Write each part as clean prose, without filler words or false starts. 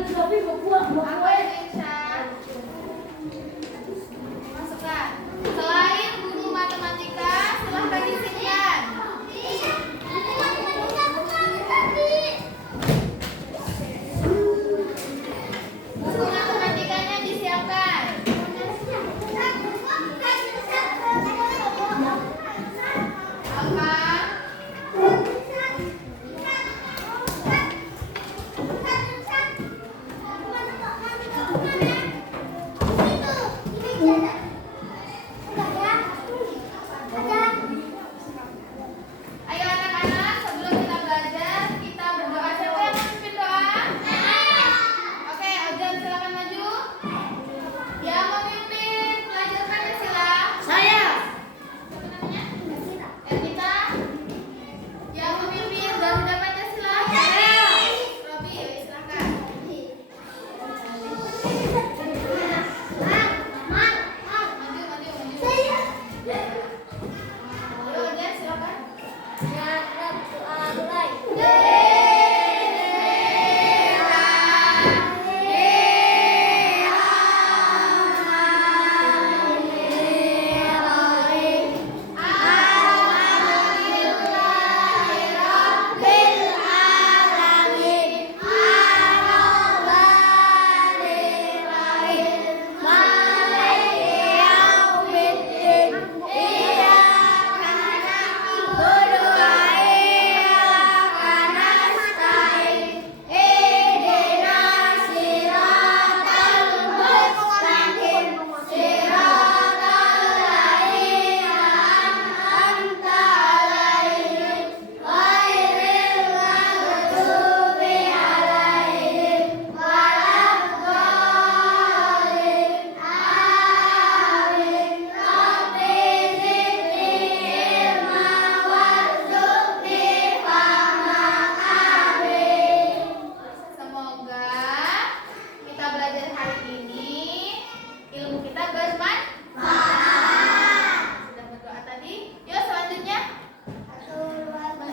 Apa Indonesia? Masukkan. Selain buku matematika, silahkan disimpan. Buku matematikanya disiapkan. Ayo anak-anak, sebelum kita belajar, kita berdoa. Siapa yang memimpin doa? Oke, Ojan silakan maju. Yang memimpin pelajar Pancasila? Saya. Siapa namanya? Ernita. Yang memimpin Garuda Pancasila? Saya. Robi, silakan. Maju. Ayo Ojan silakan. Semoga kita belajar hari ini ilmu kita bermanfaat. Sudah berdoa tadi. Yuk selanjutnya.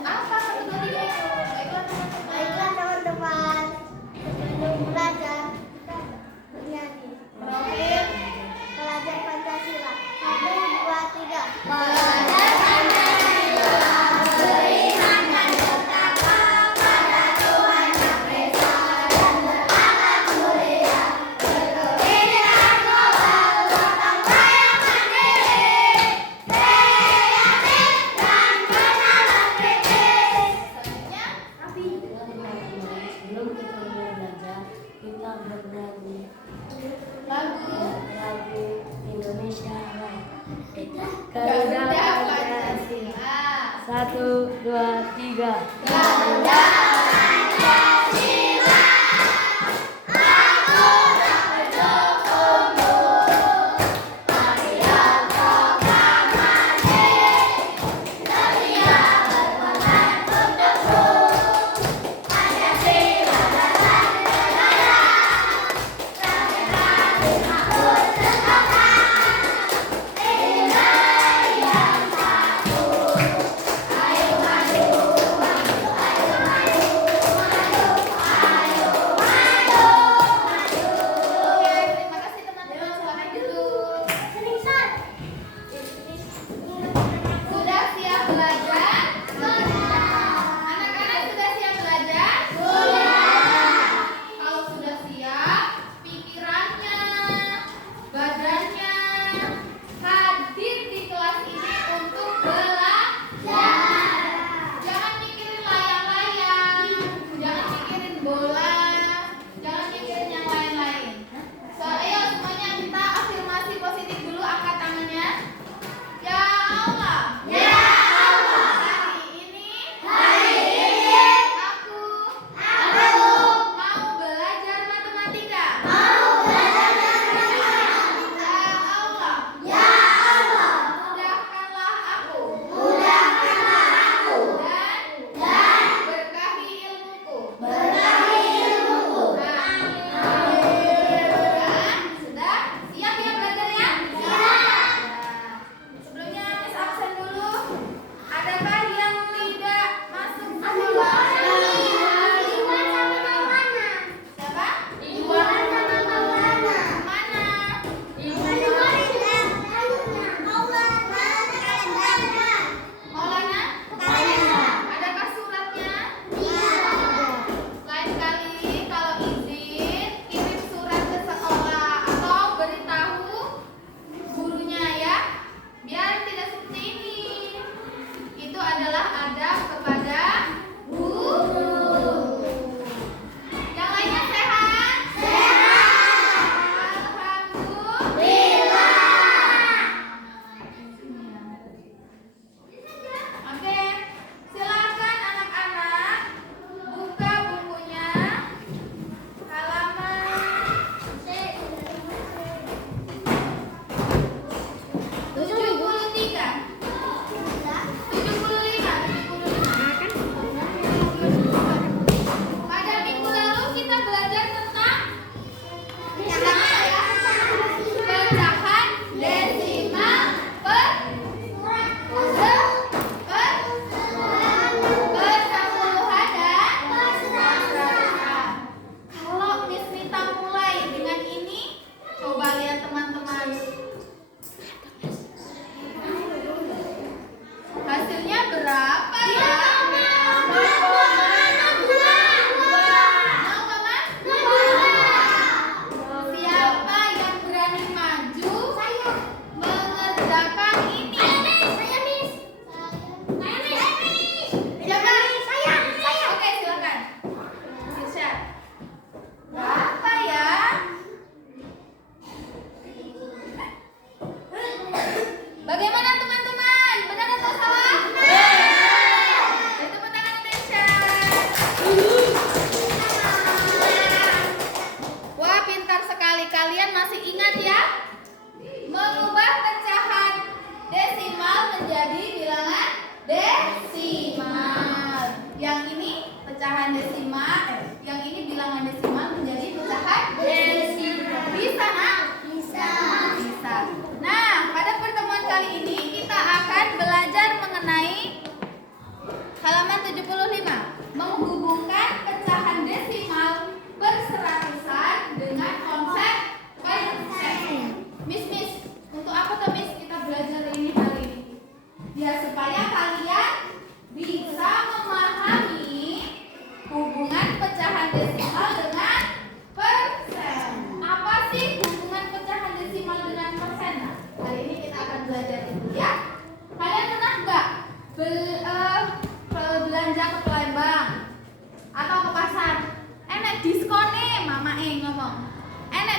Apa? 1, 2, 3. Baiklah teman-teman. Sebelum belajar, kita bernyanyi. Profil. Belajar Pancasila. 1, 2, 3. Belajar Pancasila, beriman dan bertakwa pada Tuhan Yang Esa dan berahlak mulia, berkebinekaan global, gotong royong mandiri, kreatif dan bernalar kritis. Selanjutnya, Sebelum kita mulai belajar, kita bernyanyi lagu lagu Indonesia Raya. Garuda Pancasila. Pancasila. 1, 2, 3. Garuda Pancasila, aku tak mendukungmu. Marilah proklamasi, setia berkorban untukku. Pancasila dasar negara, rakyat makmur sentosa. Indonesia yang satu, ayo maju,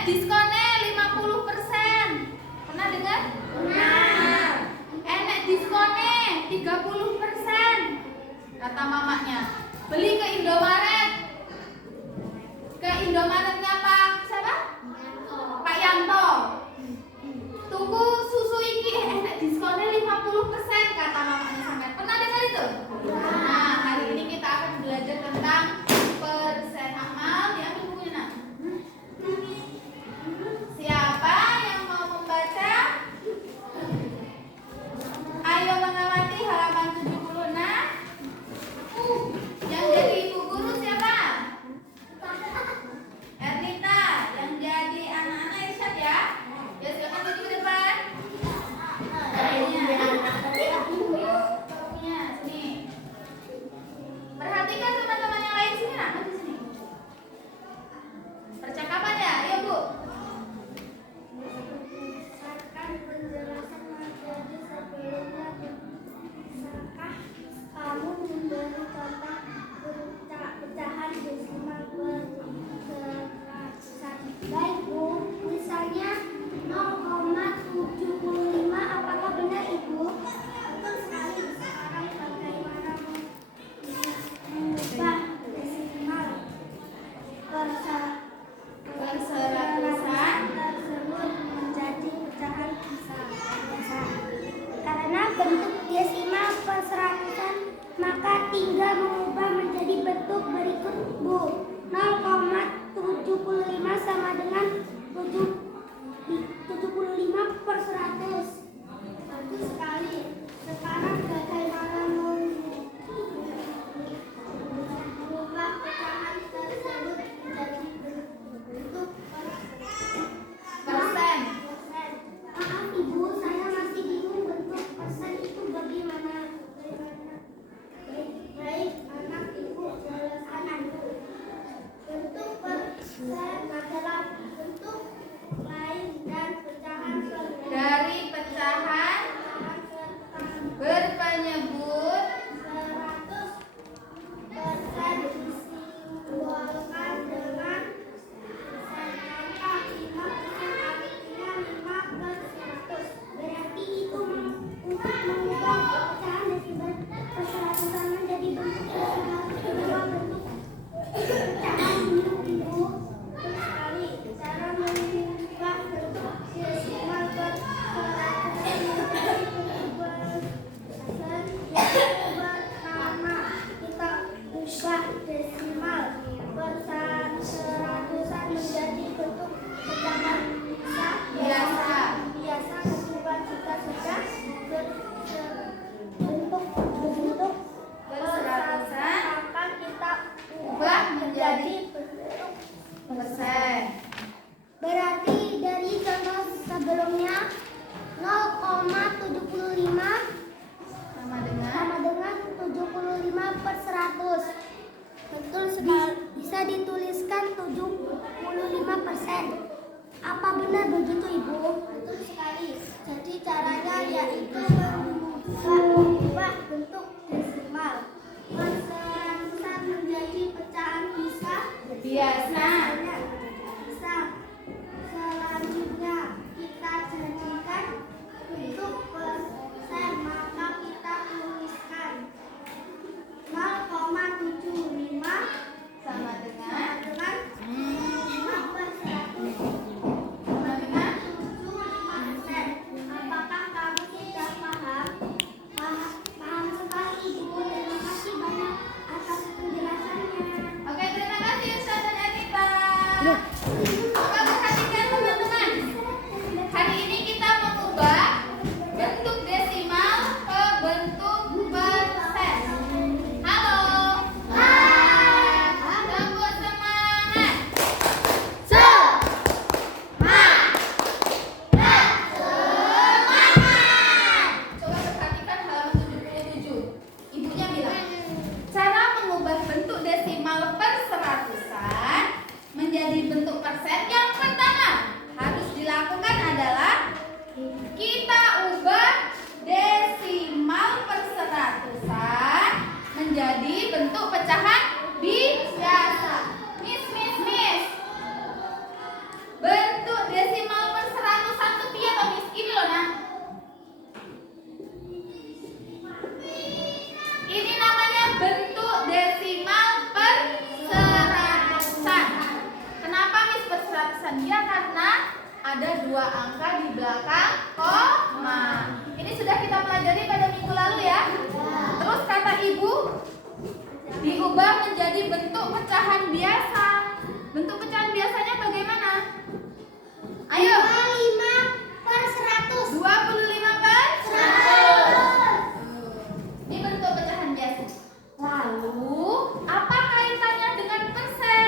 diskone 50%. Pernah dengar? Pernah. Enek diskone 30%. Kata mamanya. Beli ke Indomaret. Ke Indomaretnya Pak siapa? Pak Yanto. Tuku susu iki enek diskonnya 50% kata mamanya sampai. Pernah dengar itu? Nah, hari ini kita akan belajar tentang persen. Amal, diambil bukunya nak. Siapa yang mau membaca? Ayo mengamati halaman 76. Yang jadi ibu guru siapa? Ernita. Yang jadi anak-anak Irsyad ya. Ya silakan duduk ke depan. Bukunya sini. Perhatikan teman-teman yang lain sini nak. Maju sini. Percakapan ya, ayo Bu. Berdasarkan penjelasan materi sebelumnya, bisakah kamu memberi contoh pecahan desimal berseratusan? Baik Bu, misalnya 0,75. Apakah benar Ibu? Betul sekali. Sekarang bagaimana mengubah desimal Perseratusan tersebut menjadi pecahan biasa. Karena bentuk desimal perseratusan, maka tinggal mengubah menjadi bentuk berikut Bu. 0,75 sama dengan 75/100. Bagus sekali. Sekarang bagaimana mengubah pecahan tersebut menjadi bentuk persen. Maaf Ibu, saya masih bingung bentuk persen itu bagaimana. Baik, anak Ibu jelaskan. Bentuk persen adalah bentuk lain dan pecahan Dari pecahan berpenyebut 100% disimbolkan dengan persen. Contoh 5% artinya 5/100. Berarti itu untuk mengubah pecahan desimal perseratusan menjadi bentuk desimal kedua bentuk pecahan dulu Ibu. Betul sekali. Cara mengubah bentuk desimal perseratusan menjadi bentuk persen yang pertama, kita ubah desimal perseratusan menjadi bentuk pecahan biasa. Kedua, kita sudah bentuk perseratusan akan kita ubah menjadi bentuk. persen. Berarti dari contoh sebelumnya 0,75 Sama dengan sama dengan 75/100. Betul sekali. Bisa dituliskan 75%. Apa benar begitu Ibu? Betul sekali. Jadi caranya yaitu mengubah bentuk desimal perseratusan menjadi pecahan bisa. biasa. Bisa. Selanjutnya kita jadikan bentuk persen, maka kita tuliskan 0,75 Sama dengan 5/100 sama dengan 75%. Apakah kamu sudah paham? Paham sekali Ibu. Terima kasih banyak atas penjelasannya. Oke, terima kasih Ustaz dan Ernita. Oke, perhatikan teman-teman. Hari ini kita mengubah bentuk desimal ke bentuk persen. Halo. Hai. Sambut semangat. Coba perhatikan halaman 77. Ibunya bilang, cara mengubah bentuk desimal perseratusan menjadi bentuk persen yang pertama harus dilakukan adalah kita ubah desimal perseratusan menjadi bentuk pecahan biasa. Miss. Bentuk persen. Ya, karena ada 2 angka di belakang koma. Ini sudah kita pelajari pada minggu lalu ya. Terus kata ibu diubah menjadi bentuk pecahan biasa. Bentuk pecahan biasanya bagaimana? Ayo. 25/100. 25/100. Ini bentuk pecahan biasa. Lalu, apa kaitannya dengan persen?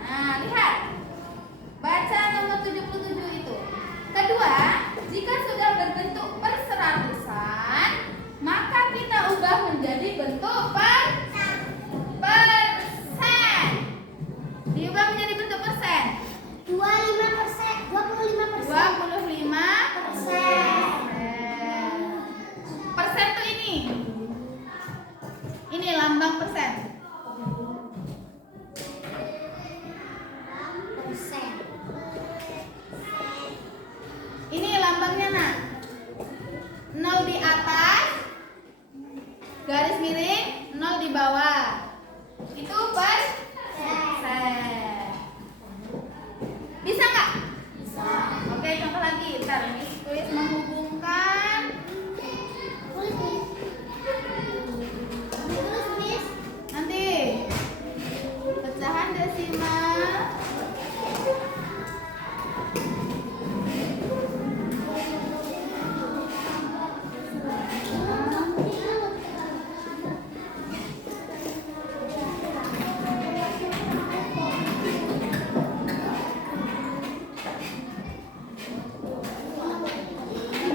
Nah, lihat. Baca nomor 77 itu. Kedua, jika sudah berbentuk perseratusan, maka kita ubah menjadi bentuk persen. Diubah menjadi bentuk persen. 25%. 25%. Persen tuh ini. Ini lambang persen. Ini lambangnya nak. 0 di atas, garis miring, 0 di bawah. Itu persen. Bisa nggak? Bisa. Oke, contoh lagi. Ntar Miss Kuis menghubungkan. Nanti pecahan desimal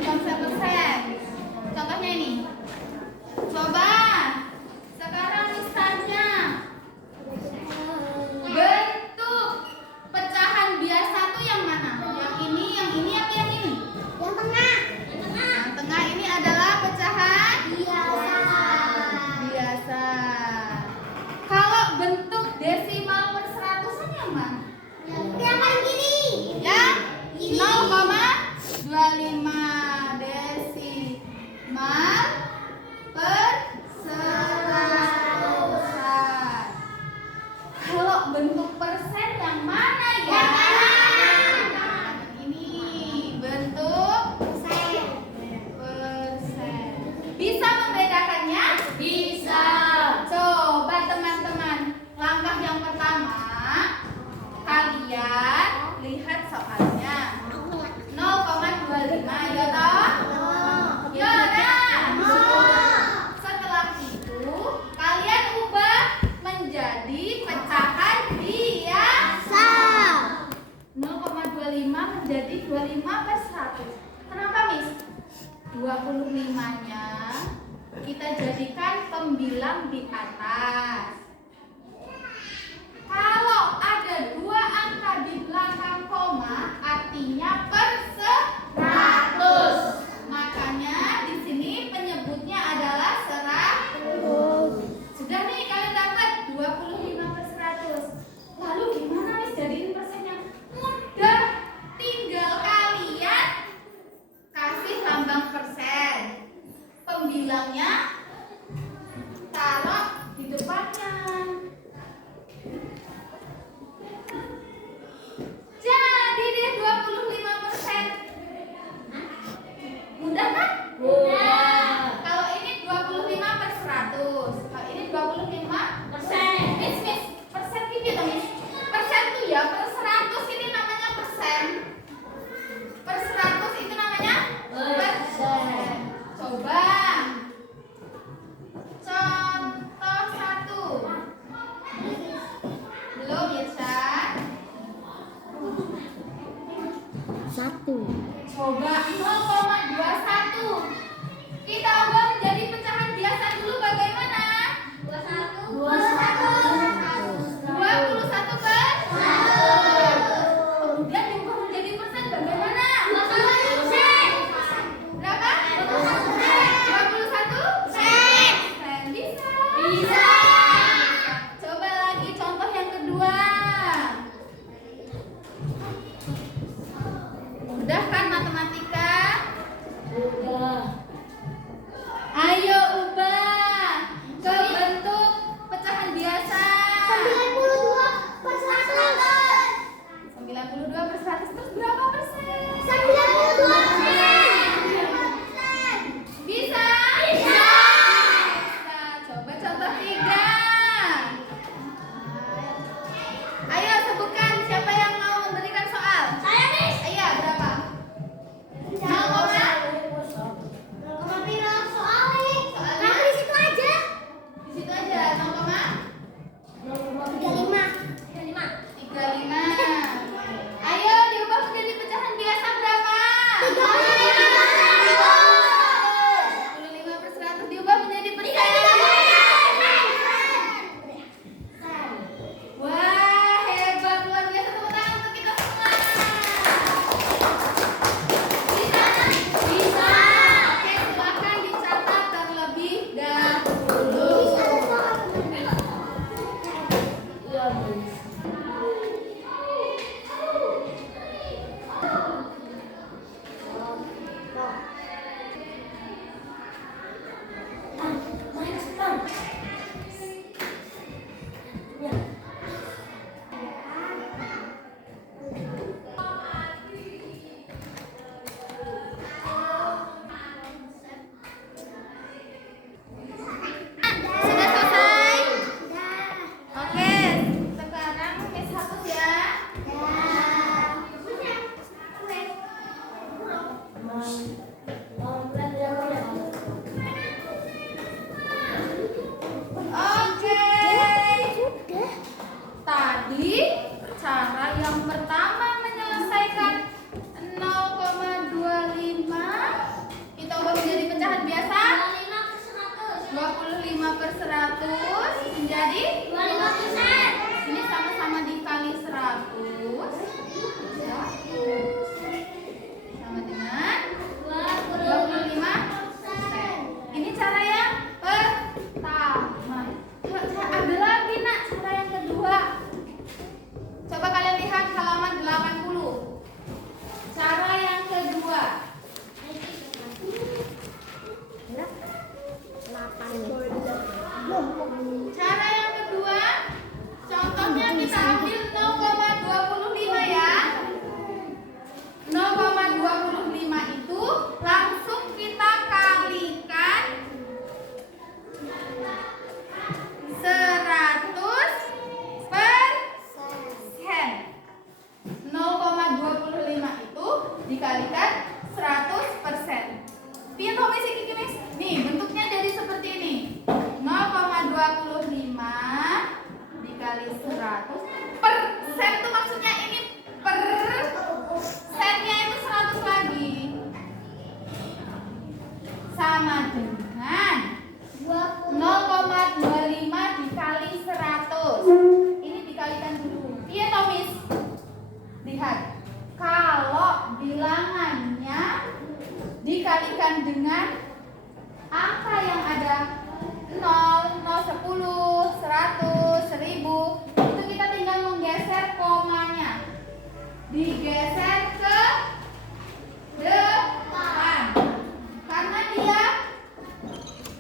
konsep persen. Contohnya ini. Coba sekarang misalnya bentuk pecahan biasa tuh yang mana? Yang ini apa yang ini? Yang tengah. Yang tengah ini adalah pecahan biasa. Kalau bentuk desimal perseratusan yang mana? Yang paling kiri. Yang Ini. 0,25 desimal perseratusan. Kalau bentuk persen yang mana ya? Yang kanan. Ini bentuk Persen. persen. Bisa membedakannya? Bisa. Coba teman-teman, langkah yang pertama kalian lihat soalnya 0,25 ya toh? Ya dah. Setelah itu kalian ubah menjadi pecahan biasa. 0,25 menjadi 25/100. Kenapa, Miss? 25-nya kita jadikan pembilang di atas. Kalau ada 2 angka di belakang koma, artinya per-100. Makanya di sini penyebutnya adalah 100. Sudah nih kalian dapat 25/100. Lalu gimana Miss jadiin persennya? Mudah. Tinggal kalian kasih lambang persen. Pembilangnya taruh di depannya. Jadi deh 25%. Mudah kan? Mudah. Kalau ini 25/100. Kalau ini 25%. Miss, persen gitu toh, Miss. Persen tuh ya per 100 ini namanya persen. Per 100 itu namanya persen. Coba contoh 1. Belum ya, Chan? 1. Coba 0,21. Kita ubah menjadi pecahan biasa dulu bagaimana? 21 per 100. Kemudian diubah menjadi persen bagaimana? 21%. Berapa? 21 persen. Bisa. Coba lagi contoh yang kedua. Mudah kan matematika? Mudah. Ayo ubah ke bentuk pecahan biasa. 92/100. 92/100. dikalikan 100%. Piye to Miss iki Miss? Nih, bentuknya jadi seperti ini. 0,25 dikali 100. Persen itu maksudnya ini persennya itu 100 lagi. Sama dengan 0,25 dikali 100. Ini dikalikan dulu. Piye to Miss? Lihat. Kalau bilangannya dikalikan dengan angka yang ada 0, 10, 100, 1000, itu kita tinggal menggeser komanya. Digeser ke depan. Karena dia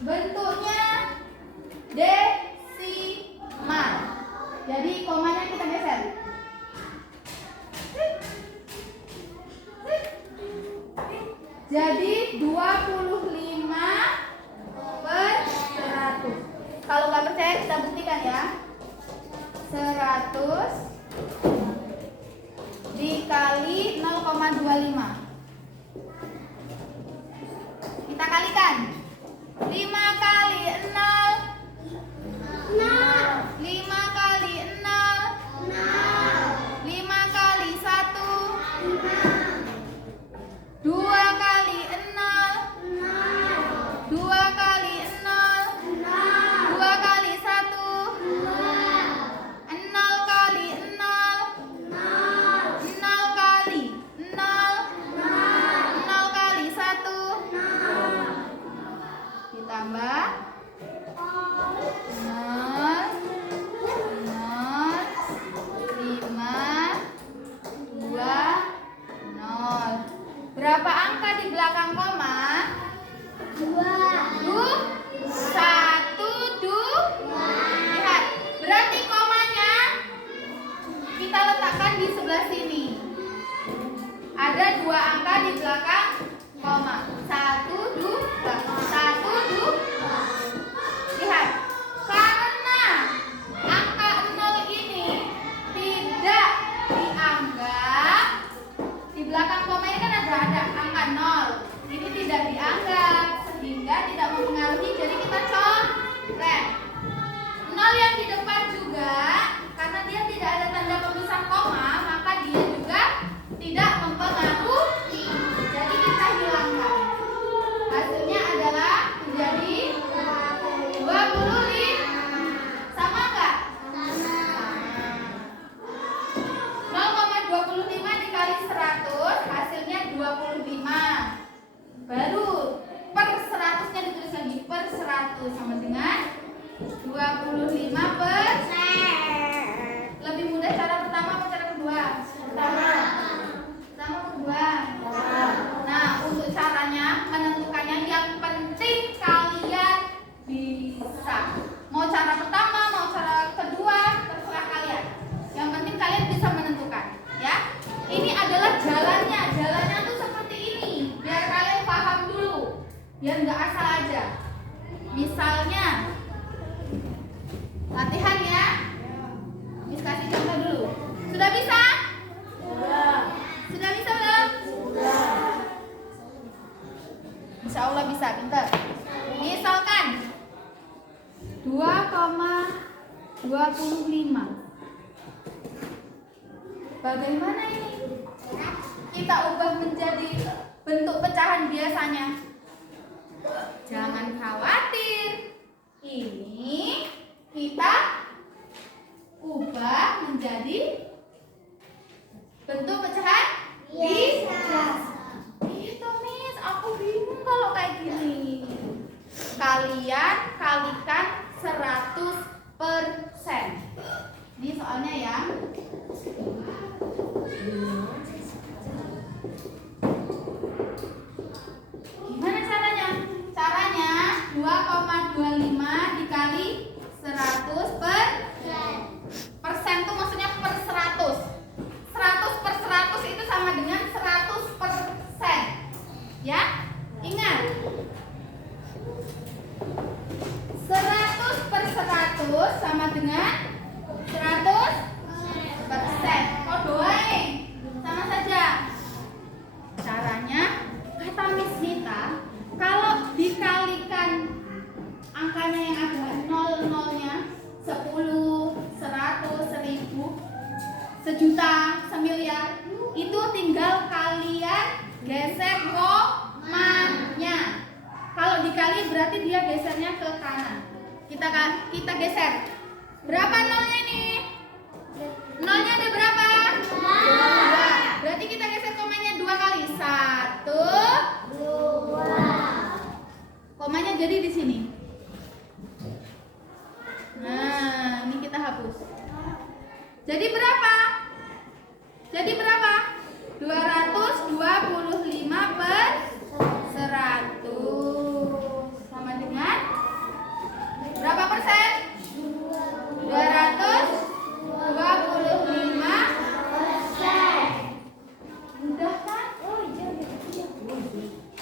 bentuknya desimal. Jadi komanya kita geser. Jadi 25 per 100. Kalau nggak percaya kita buktikan ya. 100 dikali 0,25. Kita kalikan. 5 kali 0. 5 kali 0. 5 kali 1. 2 kali 0. 2 kali 0. 2 kali 1. 0 kali 0. 0 kali 0. 0 kali 1. Ditambah 0, 0, 5, 2, 0. Berapa angka di belakang koma? 1, 2. Lihat, berarti komanya kita letakkan di sebelah sini. Ada 2 angka di belakang koma. 1, 2. 1, 2. Lihat, karena angka 0 ini tidak dianggap, di belakang koma ini kan ada angka 0. Ini tidak dianggap, sehingga tidak mempengaruhi, jadi kita coret. 0 yang di depan juga, karena dia tidak ada tanda pemisah koma, maka dia juga tidak mempengaruhi. Jadi kita hilangkan. Hasilnya adalah menjadi 25. Sama nggak? 0,25 dikali 100 hasilnya 25. Baru per 100-nya ditulis lagi, per 100 sama dengan 25%. Lebih mudah cara pertama atau cara kedua? Pertama kedua. Nah, untuk caranya menentukannya yang penting kalian bisa. Mau cara pertama, mau cara kedua, terserah kalian. Yang penting kalian bisa menentukan, ya. Ini adalah jalannya. Jalannya tuh seperti ini. Biar kalian paham dulu. Biar nggak asal aja. Misalnya, latihan ya. Miss kasih contoh dulu. Sudah bisa? Sudah bisa belum? Insya Allah bisa, pintar. Misalkan 2,25. Bagaimana ini? Kita ubah menjadi bentuk pecahan biasanya. Jangan khawatir. Ini kita ubah menjadi bentuk pecahan bisa. Itu Miss, aku bingung kalau kayak gini. Kalian kalikan 100%. Ini soalnya ya. Gimana caranya? Caranya 2,25 dikali 100%. Persen itu maksudnya per 100. 100 per 100 berarti dia gesernya ke kanan. Kita geser. Berapa nolnya ini? Nolnya ada berapa? 2. Berarti kita geser komanya 2 kali. 1, 2. Komanya jadi di sini. Nah, ini kita hapus. Jadi berapa? Jadi berapa? 225 per 100 sama dengan berapa persen? 225 persen. Mudah kan?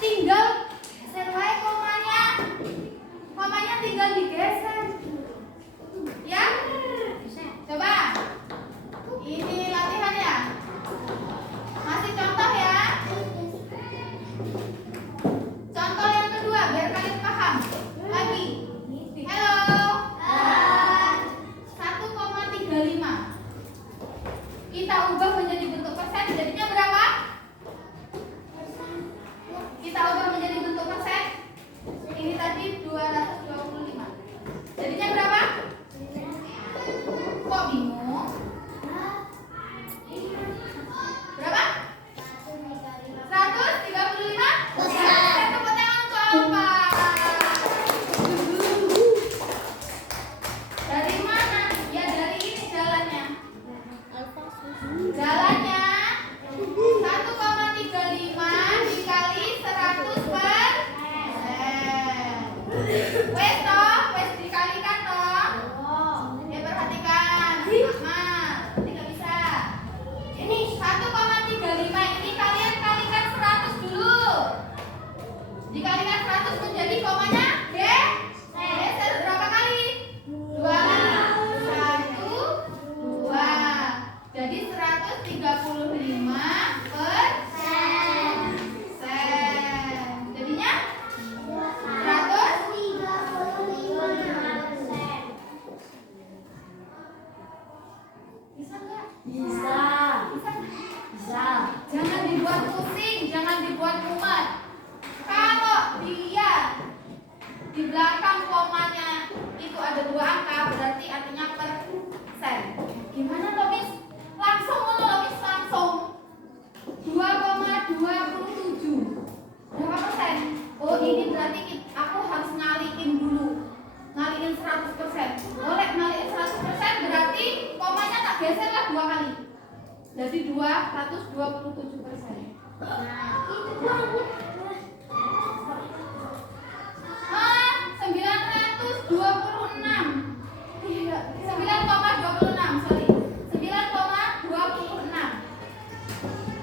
Tinggal geser wae komanya. Komanya tinggal digeser. Ya? Coba. Ini latihan ya. Masih contoh ya. Contoh yang kedua biar kalian paham. Lagi. Halo. 1,35. Kita ubah menjadi bentuk persen, jadinya berapa? Kita ubah menjadi bentuk persen. Ini tadi 225. Jadinya berapa? Kok bingung? Berapa? 135? Saya tepuk tangan untuk apa? Dari mana? Ya dari ini jalannya. Jalannya 1,35 dikali 100 per wes toh, wes dikalikan toh. Ya perhatikan, Mama, nanti nggak bisa. Ini 1,35 ini kalian kalikan 100 dulu. Dikalikan 100 menjadi komanya geser berapa kali? 2 kali. 1, 2. Jadi 135 persen. Jadinya 135%. Bisa nggak? Bisa. Bisa nggak? Bisa. Jangan dibuat pusing, jangan dibuat mumet. Kalau dia di belakang komanya itu ada 2 angka, berarti artinya persen. Gimana loh, Miss? Langsung loh, Miss, langsung. 2,27. Berapa persen? Oh, ini berarti aku harus ngaliin dulu. Ngaliin 100%. Boleh ngaliin 100%, berarti komanya tak geser lah 2 kali. Jadi 227%. Nah, itu banyak. 926. Iya, 9,26, sorry. 9,26.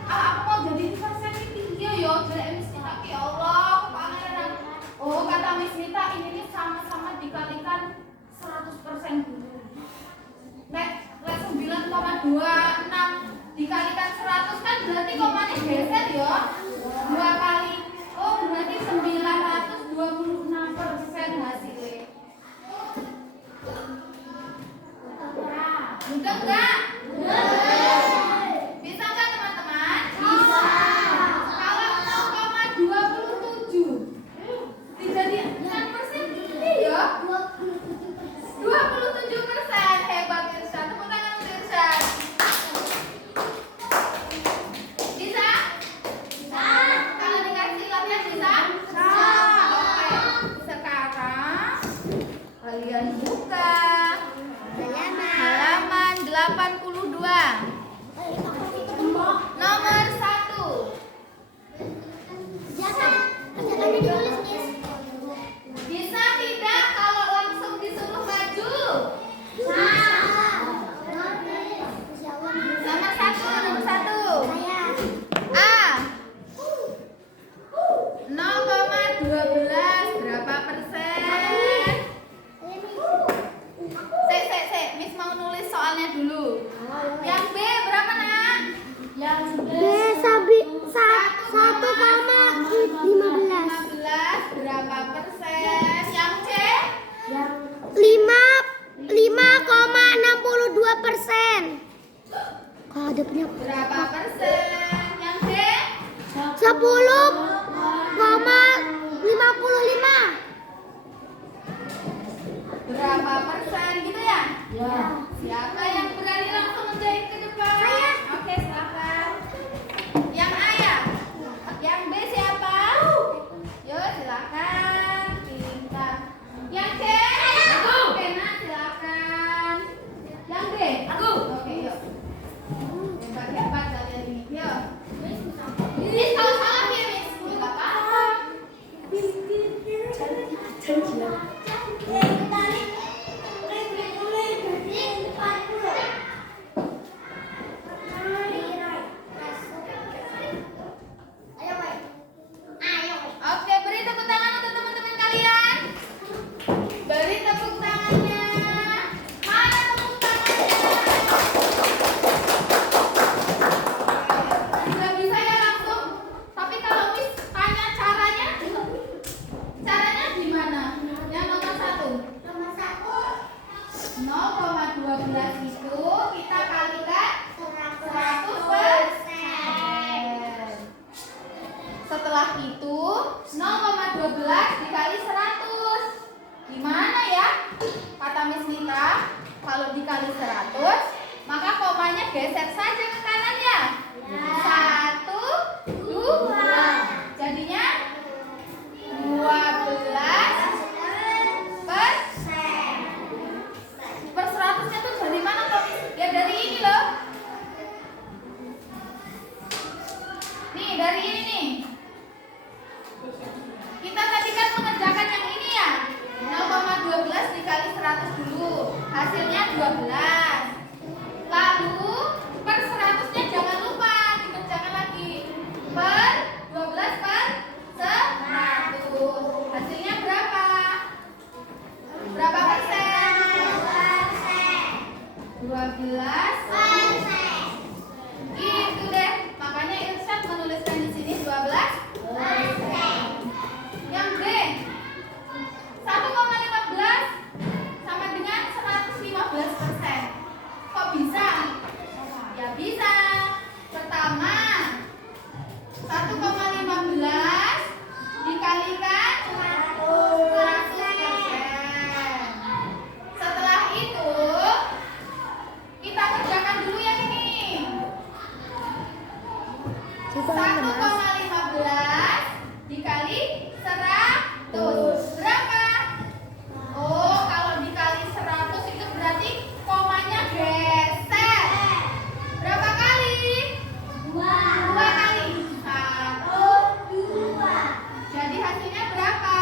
Aku mau jadi persen tinggi yo, jadi Miss Nita, ya Allah, pangeran. Oh, kata Miss Nita ini sama-sama dikalikan 100% dulu. Nek 9,26 dikalikan 100 kan berarti komanya geser yo. 2 kali. Oh, berarti 926% hasilnya. Mudah enggak? Bisa enggak teman-teman? Bisa. Kalau 0,27 dijadikan persen ini ya. 27%. Hebat Irsyad. Tepuk tangan untuk Irsyad. Bisa? Bisa. Kalau dari ini nih. Kita tadi kan mengerjakan yang ini ya. 0,12 dikali 100 dulu. Hasilnya 12. Lalu per 100-nya jangan lupa dikerjakan lagi. Per 12 per 100. Hasilnya berapa? Berapa persen? 12%. Gitu deh. Makanya Irsyad menuliskan di sini 12%. Yang B, 1,15 sama dengan 115%. Kok bisa? Ya bisa. Pertama, 1,15 dikalikan 100%. Setelah itu kita kerjakan dulu yang ini. 1,15 dikali 100 berapa? Oh, kalau dikali 100 itu berarti komanya geser. Berapa kali? 2 kali. 1, 2. Jadi hasilnya berapa?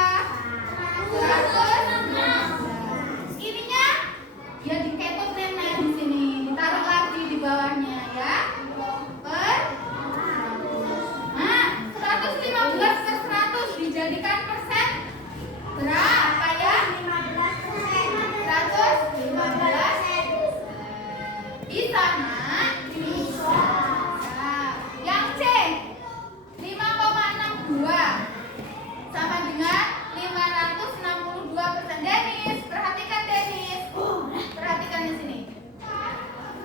115. Ininya ya diketut nenek di sini. Ditaruh lagi di bawahnya ya. Per 115 per 100 dijadikan persen berapa ya? 115. Bisa nak? Bisa. Nah, yang C 5,62 sama dengan 562%. Denis, perhatikan Denis. Perhatikan di sini.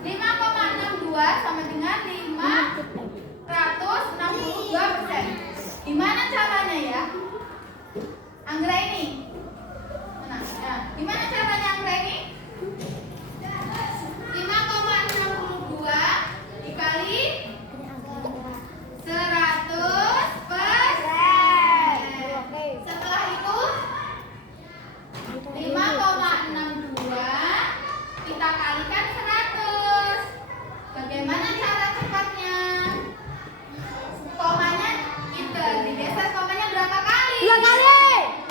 5,62 sama dengan 562%. Gimana caranya ya? Anggra ini. Mana? Ya. Gimana caranya Anggra ini? 5,62 dikali 100%. Setelah itu 5,62 kita kalikan 100. Bagaimana cara cepatnya? Komanya kita digeser, komanya berapa kali? 2 kali.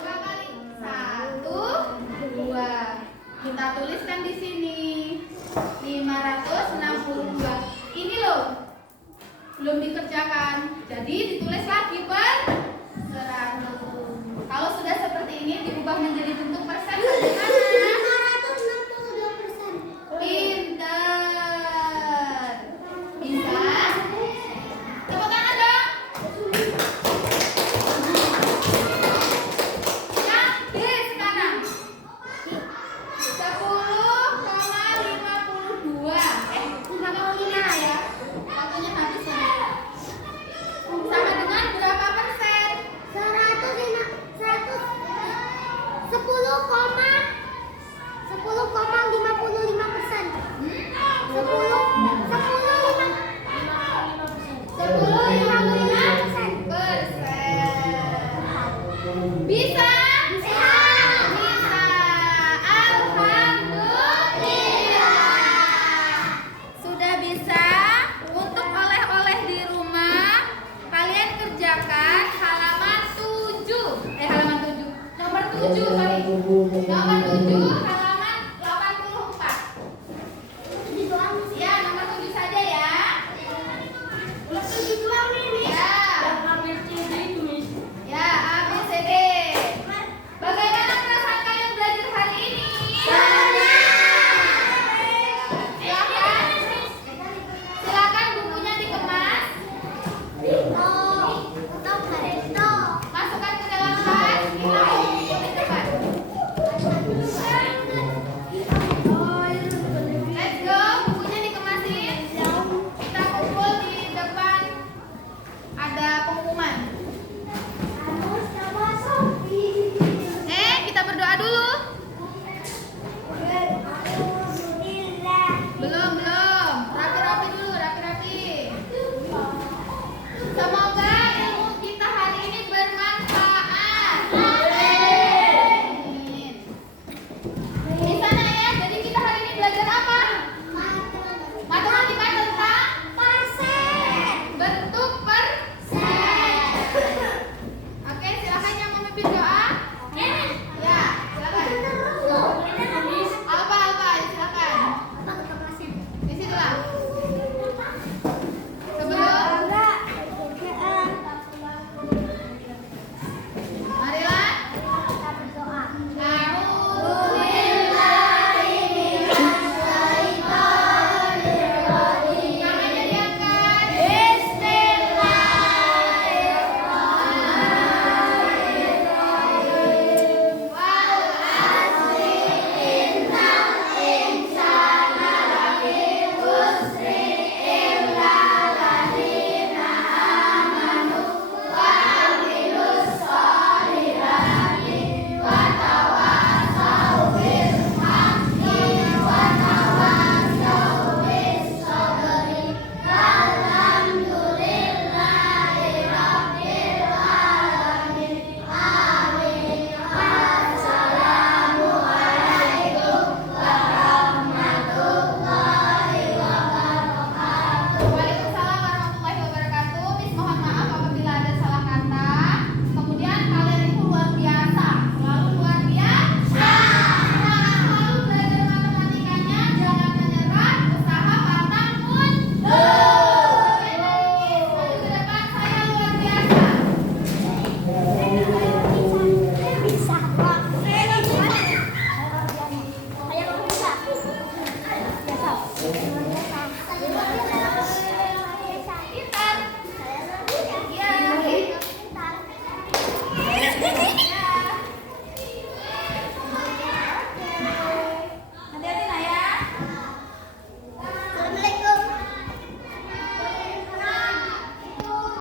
2 kali. 1, 2. Kita tuliskan di sini 562. Ini loh belum dikerjakan. Jadi ditulis lagi per 100. Kalau sudah seperti ini diubah menjadi bentuk persen.